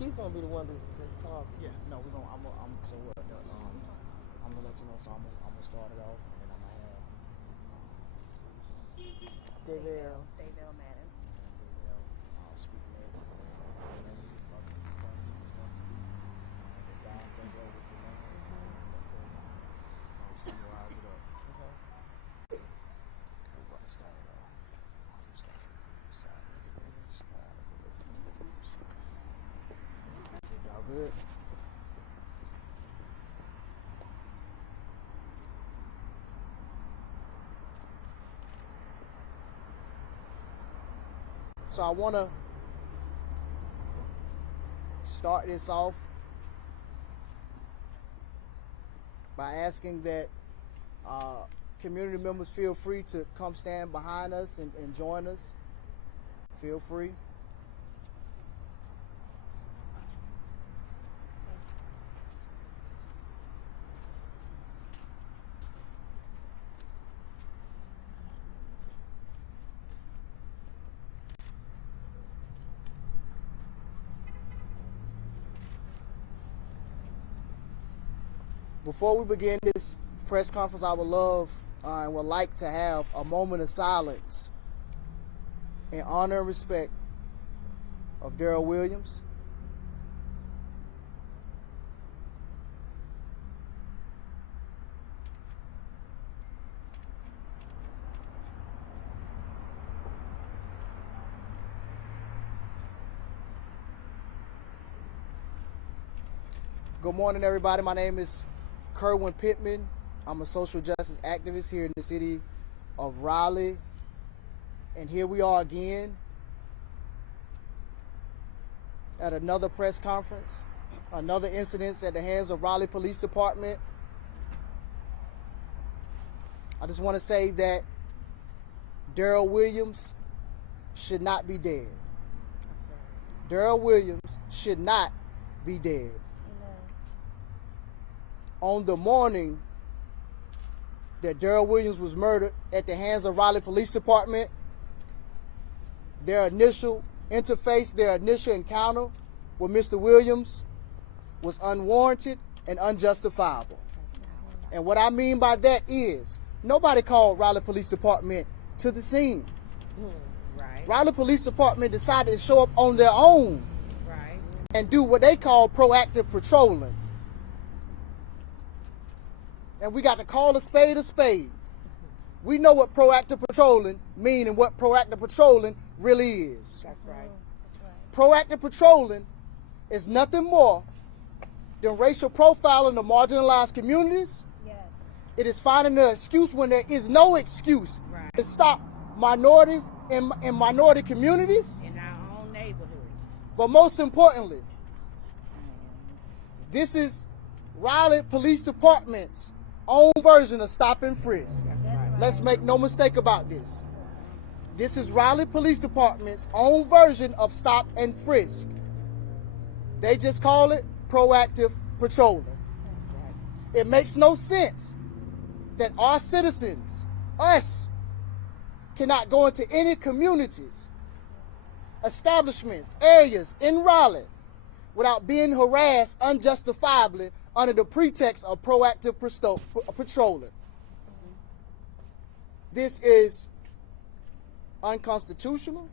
she's gonna be the one that's talking. Yeah, no, we're gonna. I'm gonna let you know. So I'm gonna start it off, and then I'm gonna have Darryl. Darryl, madam. speak next. Summarize it up. We're about to start it off. Y'all good? So I want to start this off by asking that community members feel free to come stand behind us and join us. Feel free. Before we begin this press conference, I would love and would like to have a moment of silence in honor and respect of Darryl Williams. Good morning, everybody. My name is Kerwin Pittman. I'm a social justice activist here in the city of Raleigh. And here we are again at another press conference, another incident at the hands of Raleigh Police Department. I just want to say that Darryl Williams should not be dead. Darryl Williams should not be dead. On the morning that Darryl Williams was murdered at the hands of Raleigh Police Department, their initial interface, their initial encounter with Mr. Williams was unwarranted and unjustifiable. And what I mean by that is nobody called Raleigh Police Department to the scene. Right. Raleigh Police Department decided to show up on their own and do what they call proactive patrolling. And we got to call a spade a spade. We know what proactive patrolling means and what proactive patrolling really is. That's right. Proactive patrolling is nothing more than racial profiling of marginalized communities. Yes. It is finding an excuse when there is no excuse to stop minorities in minority communities. In our own neighborhoods. But most importantly, this is Raleigh Police Department's own version of stop and frisk. Let's make no mistake about this. This is Raleigh Police Department's own version of stop and frisk. They just call it proactive patrolling. It makes no sense that our citizens, us, cannot go into any communities, establishments, areas in Raleigh without being harassed unjustifiably under the pretext of proactive patrolling. This is unconstitutional.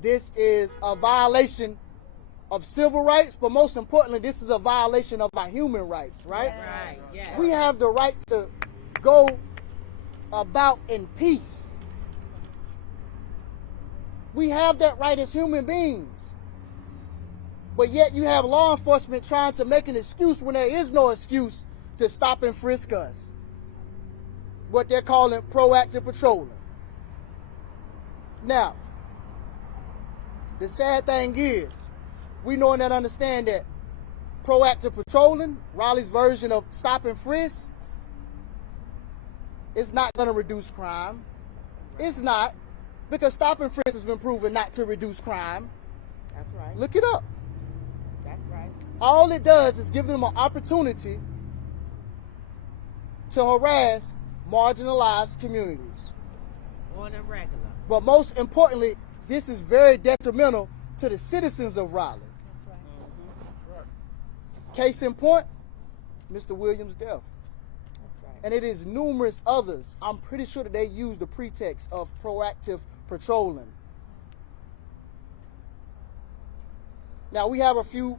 This is a violation of civil rights, but most importantly, this is a violation of our human rights, right? Right. Yes. We have the right to go about in peace. We have that right as human beings. But yet you have law enforcement trying to make an excuse when there is no excuse to stop and frisk us. What they're calling proactive patrolling. Now, the sad thing is, we know and understand that proactive patrolling, Raleigh's version of stop and frisk, is not going to reduce crime. It's not, because stop and frisk has been proven not to reduce crime. That's right. Look it up. That's right. All it does is give them an opportunity to harass marginalized communities. On a regular. But most importantly, this is very detrimental to the citizens of Raleigh. That's right. Case in point, Mr. Williams' death. That's right. And it is numerous others. I'm pretty sure that they use the pretext of proactive patrolling. Now, we have a few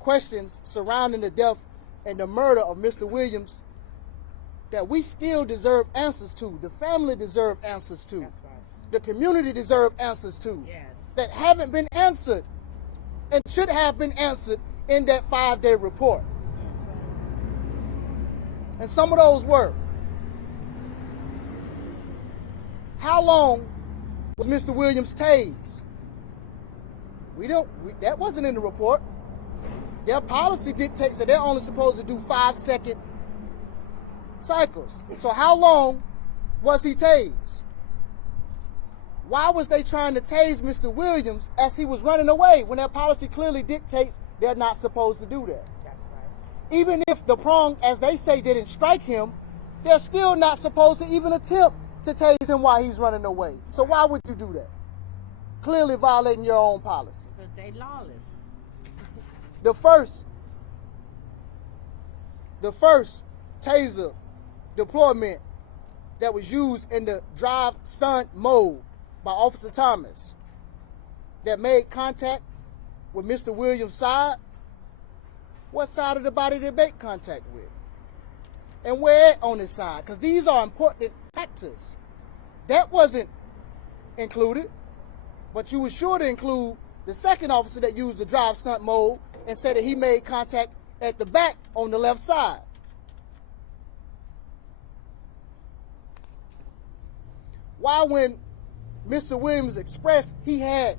questions surrounding the death and the murder of Mr. Williams that we still deserve answers to. The family deserve answers to. That's right. The community deserve answers to. Yes. That haven't been answered and should have been answered in that 5-day report. That's right. And some of those were: how long was Mr. Williams tased? That wasn't in the report. Their policy dictates that they're only supposed to do 5-second cycles. So how long was he tased? Why was they trying to tase Mr. Williams as he was running away when their policy clearly dictates they're not supposed to do that? That's right. Even if the prong, as they say, didn't strike him, they're still not supposed to even attempt to tase him while he's running away. So why would you do that? Clearly violating your own policy. Because they lawless. The first taser deployment that was used in the drive stunt mode by Officer Thomas that made contact with Mr. Williams' side, what side of the body did it make contact with? And where on his side? Because these are important factors. That wasn't included, but you were sure to include the second officer that used the drive stunt mode and said that he made contact at the back on the left side. Why, when Mr. Williams expressed he had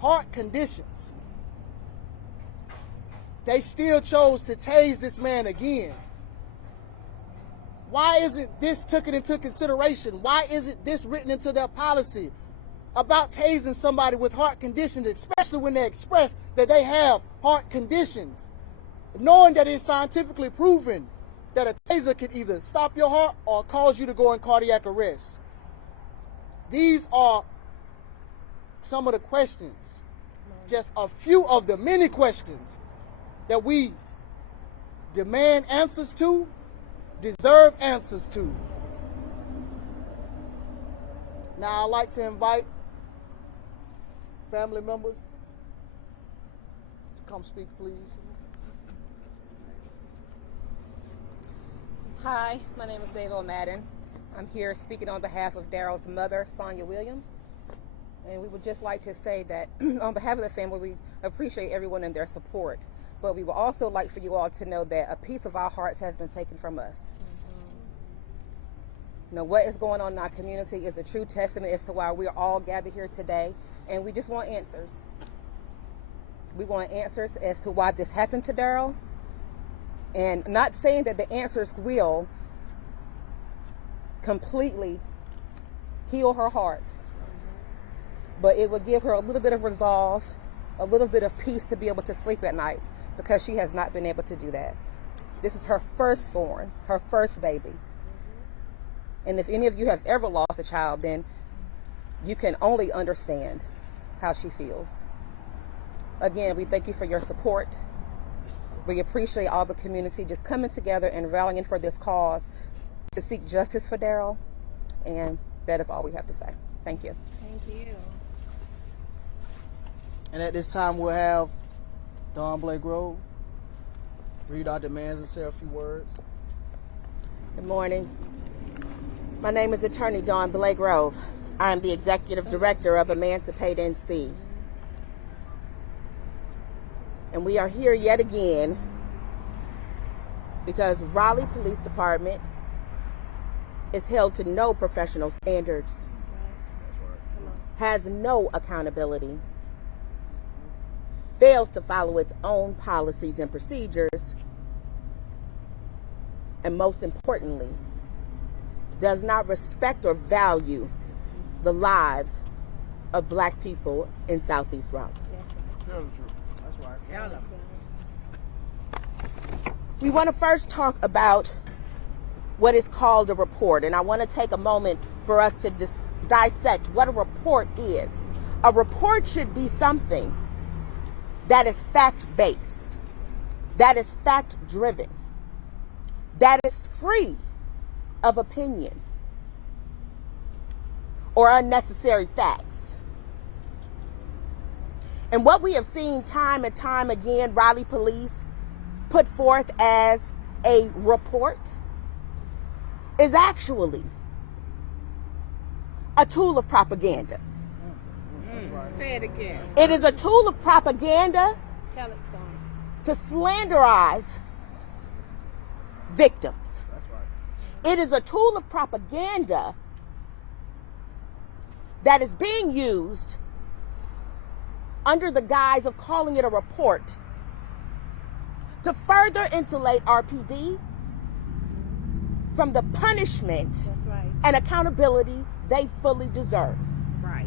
heart conditions, they still chose to tase this man again? Why isn't this taken into consideration? Why isn't this written into their policy about tasing somebody with heart conditions, especially when they express that they have heart conditions, knowing that it's scientifically proven that a taser could either stop your heart or cause you to go in cardiac arrest? These are some of the questions, just a few of the many questions that we demand answers to, deserve answers to. Now I'd like to invite family members to come speak, please. Hi, my name is David Madden. I'm here speaking on behalf of Darryl's mother, Sonya Williams. And we would just like to say that on behalf of the family, we appreciate everyone and their support. But we would also like for you all to know that a piece of our hearts has been taken from us. You know, what is going on in our community is a true testament as to why we're all gathered here today. And we just want answers. We want answers as to why this happened to Darryl. And not saying that the answers will completely heal her heart, but it will give her a little bit of resolve, a little bit of peace to be able to sleep at night, because she has not been able to do that. This is her firstborn, her first baby. And if any of you have ever lost a child, then you can only understand how she feels. Again, we thank you for your support. We appreciate all the community just coming together and rallying for this cause to seek justice for Darryl. And that is all we have to say. Thank you. Thank you. And at this time, we'll have Dawn Blagrove read our demands and say a few words. Good morning. My name is Attorney Dawn Blagrove. I am the Executive Director of Emancipate NC. And we are here yet again because Raleigh Police Department is held to no professional standards, has no accountability, fails to follow its own policies and procedures, and most importantly, does not respect or value the lives of Black people in Southeast Raleigh. That's right. We want to first talk about what is called a report, and I want to take a moment for us to dissect what a report is. A report should be something that is fact-based, that is fact-driven, that is free of opinion or unnecessary facts. And what we have seen time and time again, Raleigh Police put forth as a report is actually a tool of propaganda. Say it again. It is a tool of propaganda Tell it, Don. to slanderize victims. That's right. It is a tool of propaganda that is being used under the guise of calling it a report to further insulate RPD from the punishment That's right. and accountability they fully deserve. Right.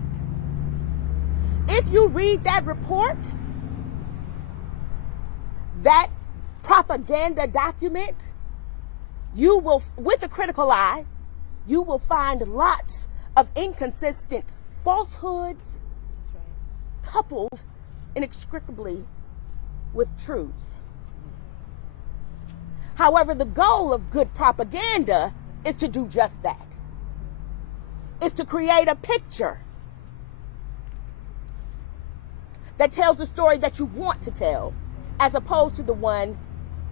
If you read that report, that propaganda document, you will, with a critical eye, you will find lots of inconsistent falsehoods That's right. coupled inextricably with truths. However, the goal of good propaganda is to do just that. Is to create a picture that tells the story that you want to tell, as opposed to the one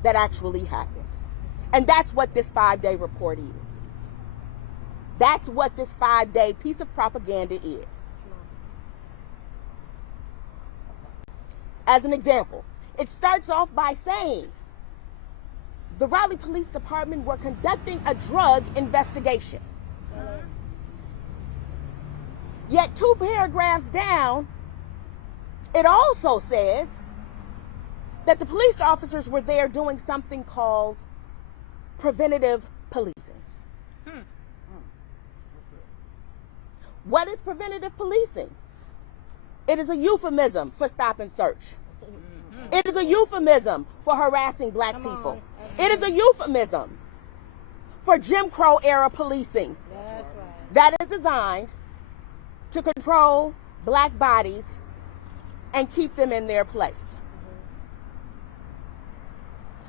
that actually happened. And that's what this 5-day report is. That's what this 5-day piece of propaganda is. As an example, it starts off by saying the Raleigh Police Department were conducting a drug investigation. Yet 2 paragraphs down, it also says that the police officers were there doing something called preventative policing. What is preventative policing? It is a euphemism for stop and search. It is a euphemism for harassing black people. It is a euphemism for Jim Crow era policing That's right. that is designed to control black bodies and keep them in their place.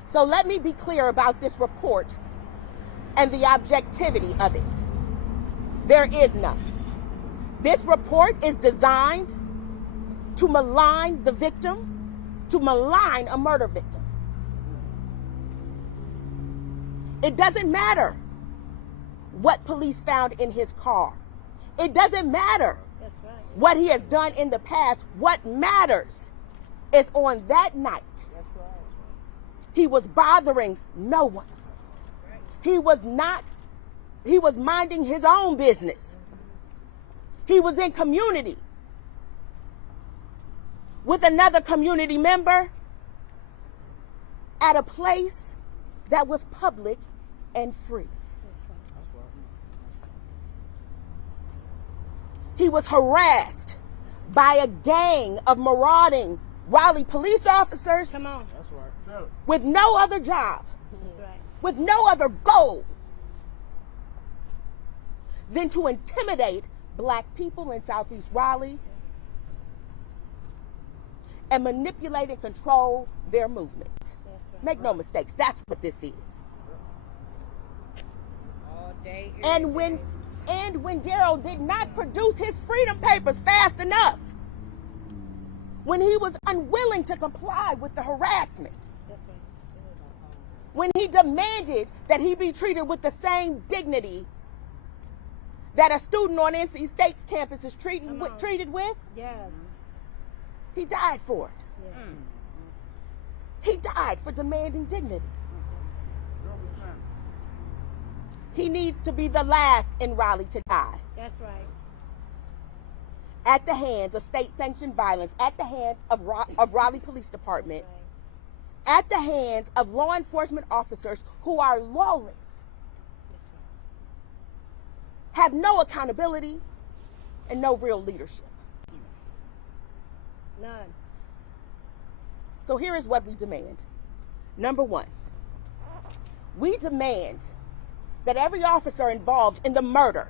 So let me be clear about this report and the objectivity of it. There is none. This report is designed to malign the victim, to malign a murder victim. It doesn't matter what police found in his car. It doesn't matter That's right. what he has done in the past. What matters is on that night, he was bothering no one. He was minding his own business. He was in community with another community member at a place that was public and free. That's right. He was harassed by a gang of marauding Raleigh police officers Come on. That's right. with no other job, That's right. with no other goal than to intimidate black people in Southeast Raleigh and manipulate and control their movement. That's right. Make no mistakes, that's what this is. All day. And when Darryl did not produce his freedom papers fast enough, when he was unwilling to comply with the harassment, That's right. when he demanded that he be treated with the same dignity that a student on NC State's campus is treated with, Yes. he died for it. Yes. He died for demanding dignity. He needs to be the last in Raleigh to die That's right. at the hands of state-sanctioned violence, at the hands of Raleigh Police Department, That's at the hands of law enforcement officers who are lawless, right. have no accountability, and no real leadership. None. So here is what we demand. Number one, we demand that every officer involved in the murder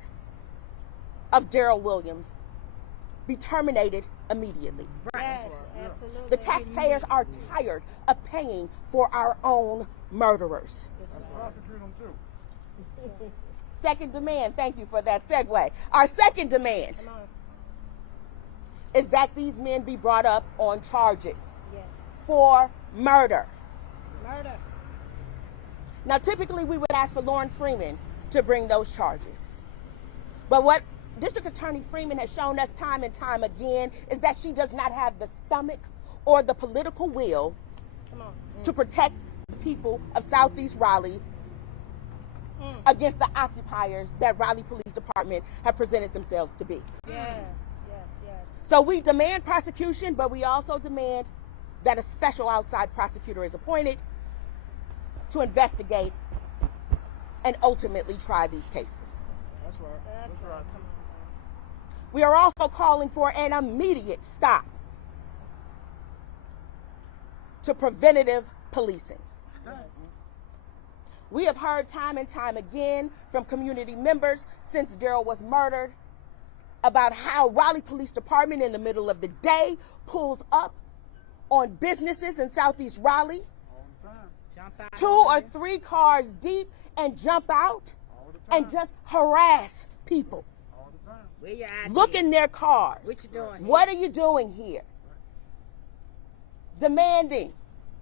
of Darryl Williams be terminated immediately. Yes, absolutely. The taxpayers are tired of paying for our own murderers. Second demand, thank you for that segue. Our second demand Come on. is that these men be brought up on charges Yes. for murder. Murder. Now, typically we would ask for Lauren Freeman to bring those charges. But what District Attorney Freeman has shown us time and time again is that she does not have the stomach or the political will Come on. to protect the people of Southeast Raleigh against the occupiers that Raleigh Police Department have presented themselves to be. Yes, yes, yes. So we demand prosecution, but we also demand that a special outside prosecutor is appointed to investigate and ultimately try these cases. That's right. That's right. Come on. We are also calling for an immediate stop to preventative policing. Yes. We have heard time and time again from community members since Darryl was murdered about how Raleigh Police Department in the middle of the day pulls up on businesses in Southeast Raleigh, Jump out. 2 or 3 cars deep, and jump out and just harass people. Where your ID? Look in their cars. What you doing here? What are you doing here? Demanding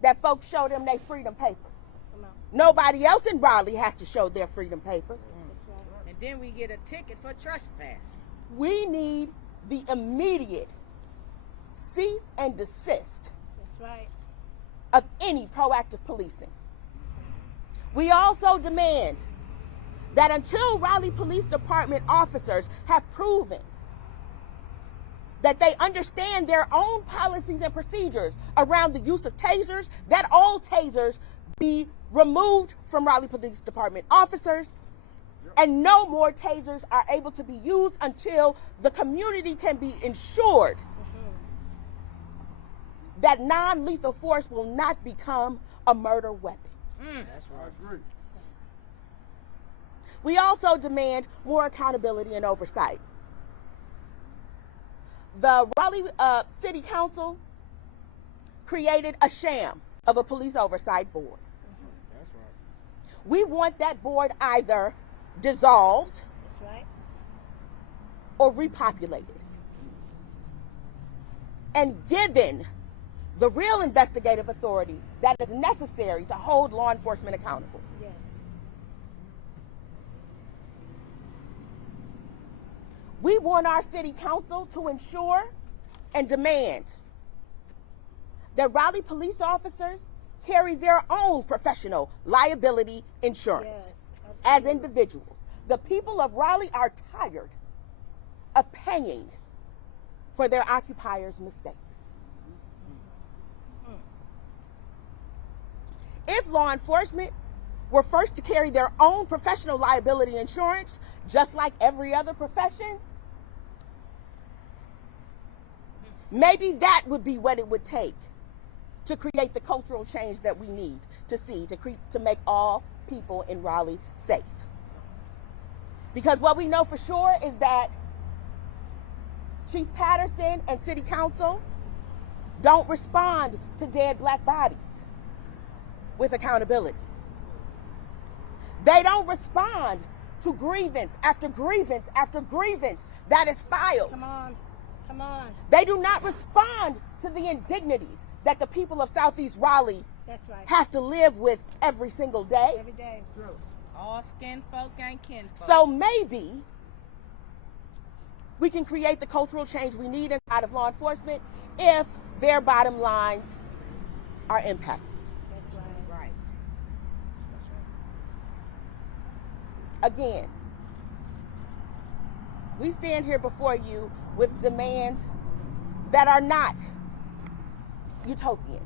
that folks show them their freedom papers. Come on. Nobody else in Raleigh has to show their freedom papers. That's right. And then we get a ticket for trespass. We need the immediate cease and desist That's right. of any proactive policing. We also demand that until Raleigh Police Department officers have proven that they understand their own policies and procedures around the use of tasers, that all tasers be removed from Raleigh Police Department officers, and no more tasers are able to be used until the community can be ensured that non-lethal force will not become a murder weapon. That's right. I agree. We also demand more accountability and oversight. The Raleigh City Council created a sham of a police oversight board. That's right. We want that board either dissolved That's right. or repopulated and given the real investigative authority that is necessary to hold law enforcement accountable. Yes. We want our city council to ensure and demand that Raleigh police officers carry their own professional liability insurance Yes. as Absolutely. individuals. The people of Raleigh are tired of paying for their occupiers' mistakes. If law enforcement were first to carry their own professional liability insurance, just like every other profession, maybe that would be what it would take to create the cultural change that we need to see to make all people in Raleigh safe. Because what we know for sure is that Chief Patterson and City Council don't respond to dead black bodies with accountability. They don't respond to grievance after grievance after grievance that is filed. Come on. Come on. They do not respond to the indignities that the people of Southeast Raleigh That's right. have to live with every single day. Every day. All skin folk ain't kin folk. So maybe we can create the cultural change we need inside of law enforcement if their bottom lines are impacted. That's right. Right. That's right. Again, we stand here before you with demands that are not utopian.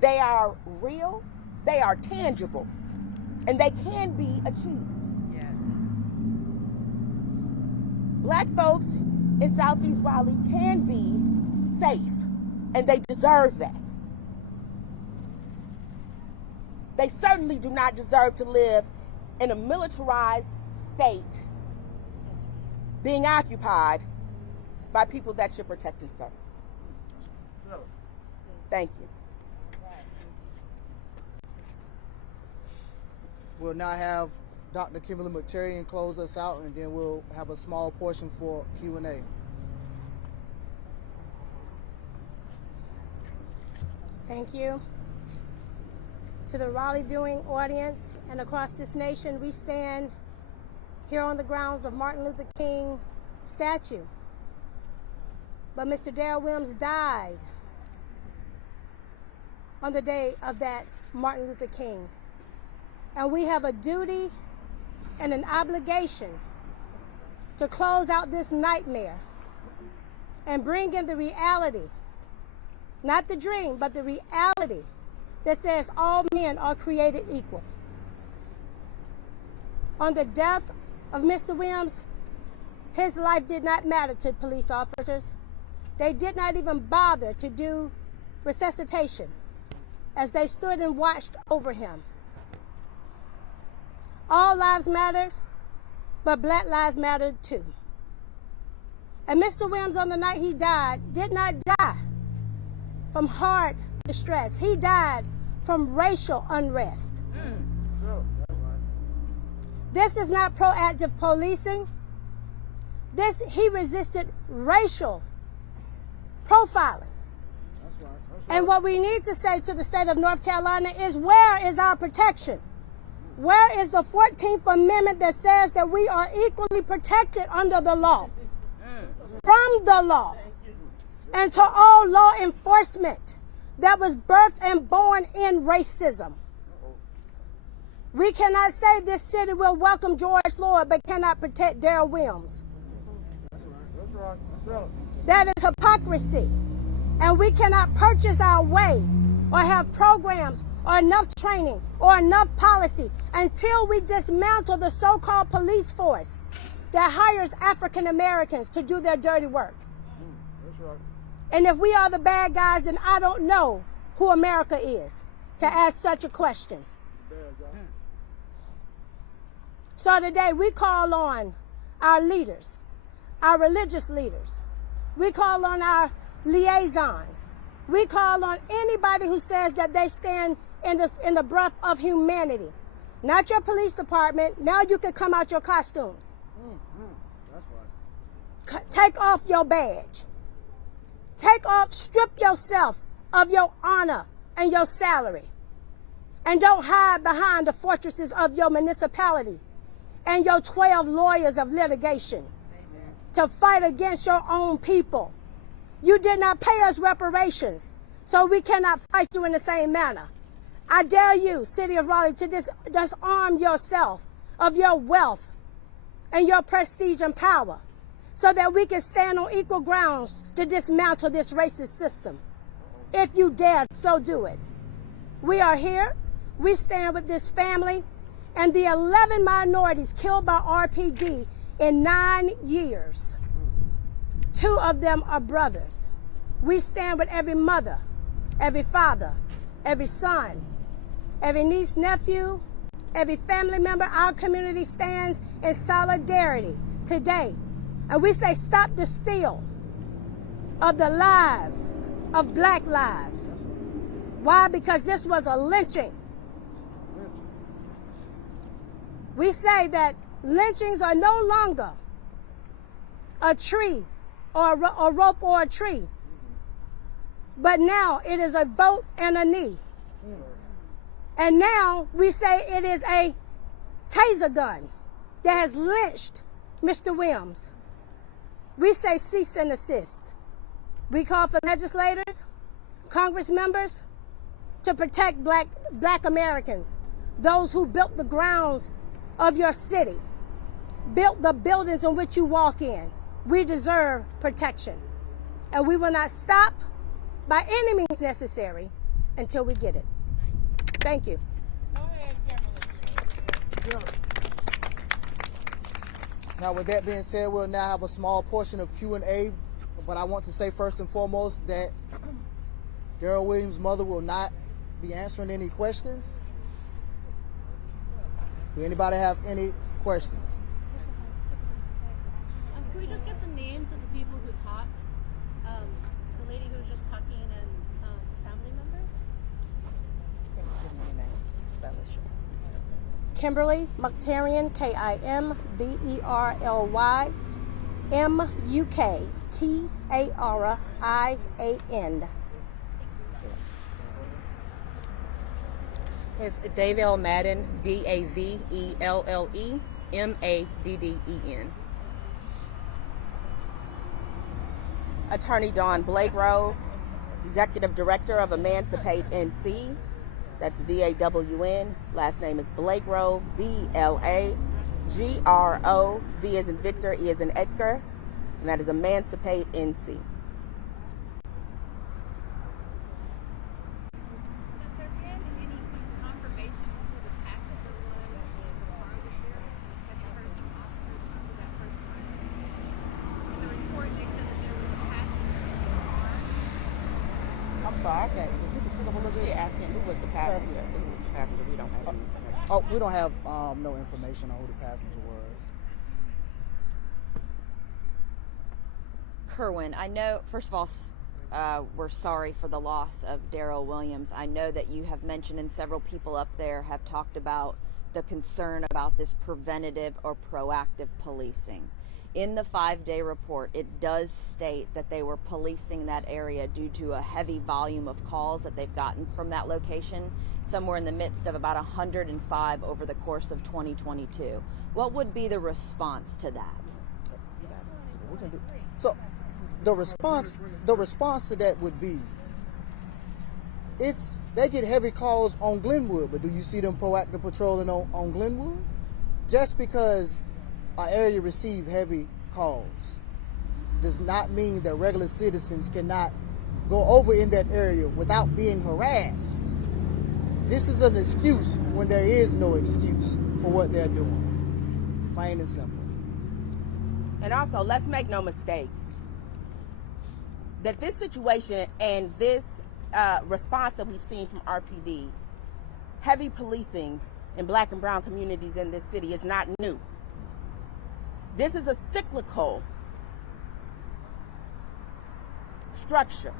They are real, they are tangible, and they can be achieved. Yes. Black folks in Southeast Raleigh can be safe, and they deserve that. They certainly do not deserve to live in a militarized state being occupied by people that you're protecting, sir. Thank you. We'll now have Dr. Kimberly McTerrian close us out, and then we'll have a small portion for Q&A. Thank you. To the Raleigh viewing audience and across this nation, we stand here on the grounds of Martin Luther King statue. But Mr. Darryl Williams died on the day of that Martin Luther King. And we have a duty and an obligation to close out this nightmare and bring in the reality, not the dream, but the reality that says all men are created equal. On the death of Mr. Williams, his life did not matter to police officers. They did not even bother to do resuscitation as they stood and watched over him. All lives matter, but Black lives matter too. And Mr. Williams, on the night he died, did not die from heart distress. He died from racial unrest. This is not proactive policing. He resisted racial profiling. And what we need to say to the state of North Carolina is, where is our protection? Where is the 14th Amendment that says that we are equally protected under the law, from the law, and to all law enforcement that was birthed and born in racism? We cannot say this city will welcome George Floyd but cannot protect Darryl Williams. That is hypocrisy. And we cannot purchase our way or have programs or enough training or enough policy until we dismantle the so-called police force that hires African Americans to do their dirty work. And if we are the bad guys, then I don't know who America is to ask such a question. So today we call on our leaders, our religious leaders. We call on our liaisons. We call on anybody who says that they stand in the breath of humanity. Not your police department. Now you can come out your costumes. That's right. Take off your badge. Strip yourself of your honor and your salary. And don't hide behind the fortresses of your municipality and your 12 lawyers of litigation to fight against your own people. You did not pay us reparations, so we cannot fight you in the same manner. I dare you, City of Raleigh, to disarm yourself of your wealth and your prestige and power so that we can stand on equal grounds to dismantle this racist system. If you dare, so do it. We are here. We stand with this family and the 11 minorities killed by RPD in 9 years. 2 of them are brothers. We stand with every mother, every father, every son, every niece, nephew, every family member. Our community stands in solidarity today. And we say, stop the steal of the lives of Black lives. Why? Because this was a lynching. We say that lynchings are no longer a tree or a rope or a tree, but now it is a vote and a knee. And now we say it is a taser gun that has lynched Mr. Williams. We say cease and desist. We call for legislators, Congress members to protect black Americans, those who built the grounds of your city, built the buildings in which you walk in. We deserve protection. And we will not stop by any means necessary until we get it. Thank you. Now, with that being said, we'll now have a small portion of Q&A, but I want to say first and foremost that Darryl Williams' mother will not be answering any questions. Do anybody have any questions? Kimberly Muktarian, Kimberly Muktarian. It's Davell Madden, Davelle Madden. Attorney Dawn Blagrove, Executive Director of Emancipate NC. That's DAWN. Last name is Blagrove, BLAGRO. V as in Victor, E as in Edgar. And that is Emancipate NC. Sorry, okay. If you can speak up a little bit, asking who was the passenger. Who was the passenger? We don't have any information. Oh, we don't have no information on who the passenger was. Kerwin, I know, first of all, we're sorry for the loss of Darryl Williams. I know that you have mentioned, and several people up there have talked about the concern about this preventative or proactive policing. In the 5-day report, it does state that they were policing that area due to a heavy volume of calls that they've gotten from that location, somewhere in the midst of about 105 over the course of 2022. What would be the response to that? So the response to that would be, they get heavy calls on Glenwood, but do you see them proactive patrolling on Glenwood? Just because our area receive heavy calls does not mean that regular citizens cannot go over in that area without being harassed. This is an excuse when there is no excuse for what they're doing. Plain and simple. And also, let's make no mistake that this situation and this response that we've seen from RPD, heavy policing in Black and brown communities in this city, is not new. This is a cyclical structure.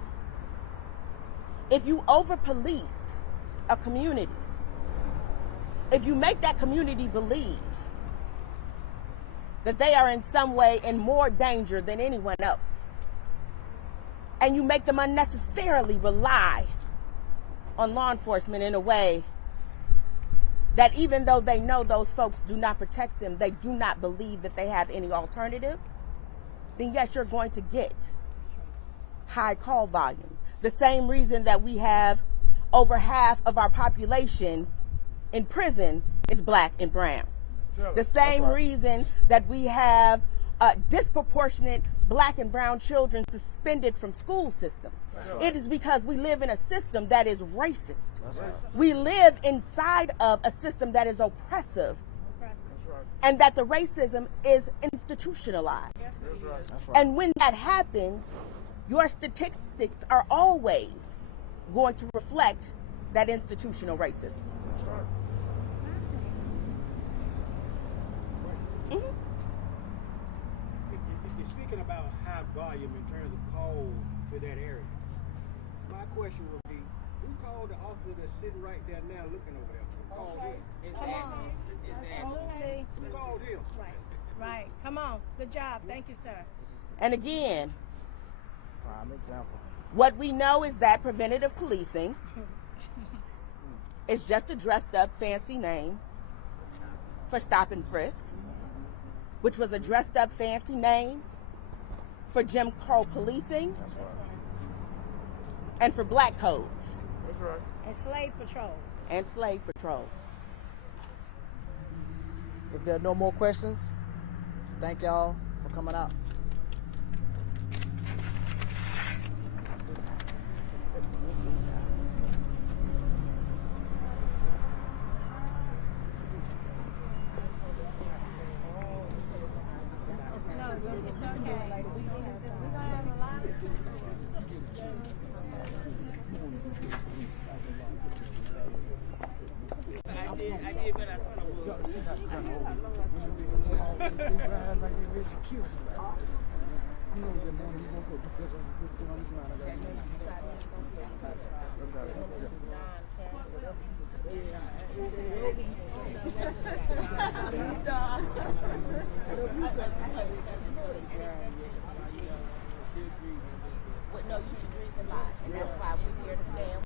If you over-police a community, if you make that community believe that they are in some way in more danger than anyone else, and you make them unnecessarily rely on law enforcement in a way that even though they know those folks do not protect them, they do not believe that they have any alternative, then yes, you're going to get high call volumes. The same reason that we have over half of our population in prison is Black and brown. The same reason that we have disproportionate Black and brown children suspended from school systems. It is because we live in a system that is racist. We live inside of a system that is oppressive, and that the racism is institutionalized. And when that happens, your statistics are always going to reflect that institutional racism. You're speaking about high volume in terms of calls to that area. My question would be, who called the officer that's sitting right there now looking over there? Who called him? Absolutely. Who called him? Right. Come on. Good job. Thank you, sir. And again, Prime example. what we know is that preventative policing is just a dressed up fancy name for stop and frisk, which was a dressed up fancy name for Jim Crow policing. That's right. And for black codes. That's right. And slave patrol. And slave patrols. If there are no more questions, thank y'all for coming out. done.